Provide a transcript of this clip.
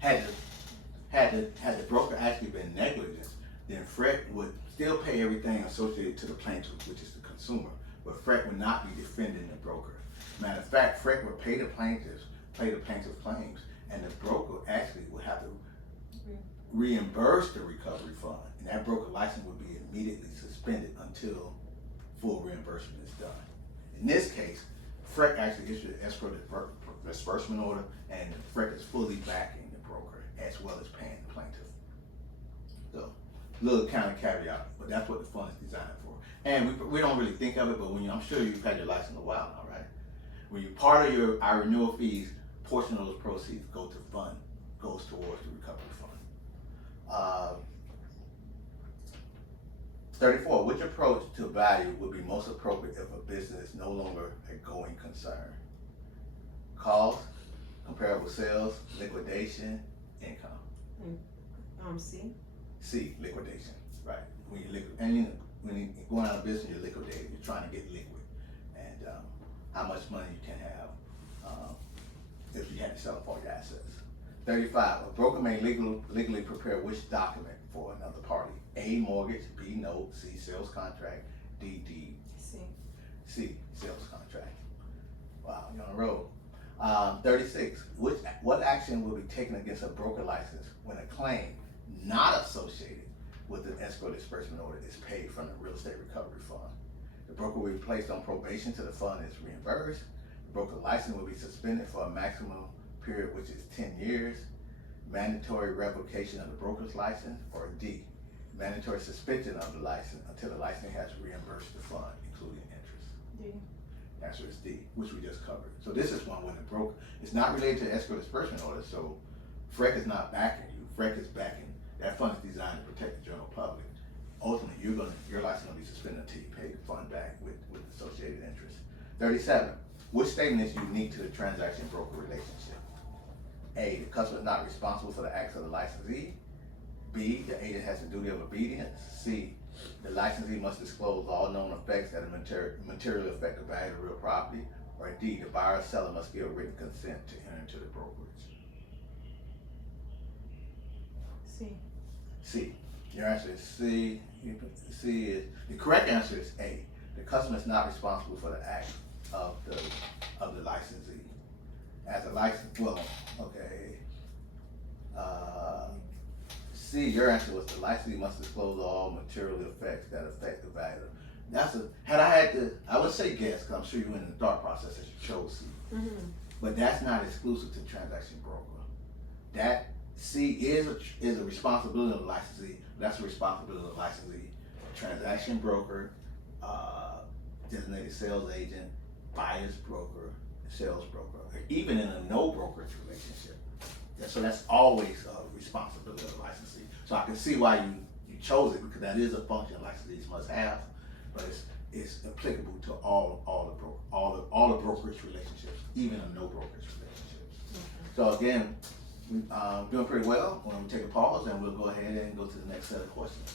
had the broker actually been negligent, then FREC would still pay everything associated to the plaintiff, which is the consumer, but FREC would not be defending the broker. Matter of fact, FREC would pay the plaintiff's claims, and the broker actually would have to reimburse the recovery fund, and that broker license would be immediately suspended until full reimbursement is done. In this case, FREC actually issued an escrow disbursement order, and FREC is fully backing the broker as well as paying the plaintiff. So, little kind of caveat, but that's what the fund is designed for. And we don't really think of it, but when I'm sure you've had your license a while now, right? When you part of our renewal fees, portion of those proceeds goes towards the recovery fund. 34, which approach to value would be most appropriate if a business is no longer a going concern? Cost, comparable sales, liquidation, income. C. C, liquidation, right? When you're going out of business, you're liquidating. You're trying to get liquid, and how much money you can have if you had to sell off all your assets. 35, a broker may legally prepare which document for another party? A, mortgage, B, note, C, sales contract, D, deed. C, sales contract. Wow, you're on a roll. 36, what action will be taken against a broker license when a claim not associated with an escrow disbursement order is paid from the real estate recovery fund? The broker will be placed on probation till the fund is reimbursed. The broker license will be suspended for a maximum period, which is 10 years. Mandatory revocation of the broker's license, or D, mandatory suspension of the license until the licensee has reimbursed the fund, including interest. D. The answer is D, which we just covered. So this is one when the broker, it's not related to escrow disbursement order, so FREC is not backing you. FREC is backing, that fund is designed to protect the general public. Ultimately, your license will be suspended until you pay the fund back with associated interest. 37, which statement is unique to the transaction broker relationship? A, the customer is not responsible for the acts of the licensee. B, the agent has a duty of obedience. C, the licensee must disclose all known effects that materially affect the value of real property. Or D, the buyer or seller must give written consent to enter into the brokerage. C. C. Your answer is C. C is, the correct answer is A. The customer is not responsible for the act of the licensee. As a license, well, okay. C, your answer was the licensee must disclose all material effects that affect the value. I would say guess, because I'm sure you went in the thought process as you chose C. But that's not exclusive to transaction broker. That C is a responsibility of the licensee. That's a responsibility of the licensee. Transaction broker, designated sales agent, buyer's broker, sales broker, or even in a no brokerage relationship. So that's always a responsibility of the licensee. So I can see why you chose it, because that is a function licensees must have, but it's applicable to all the brokerage relationships, even a no brokerage relationship. So again, we're doing pretty well. We're going to take a pause and we'll go ahead and go to the next set of questions.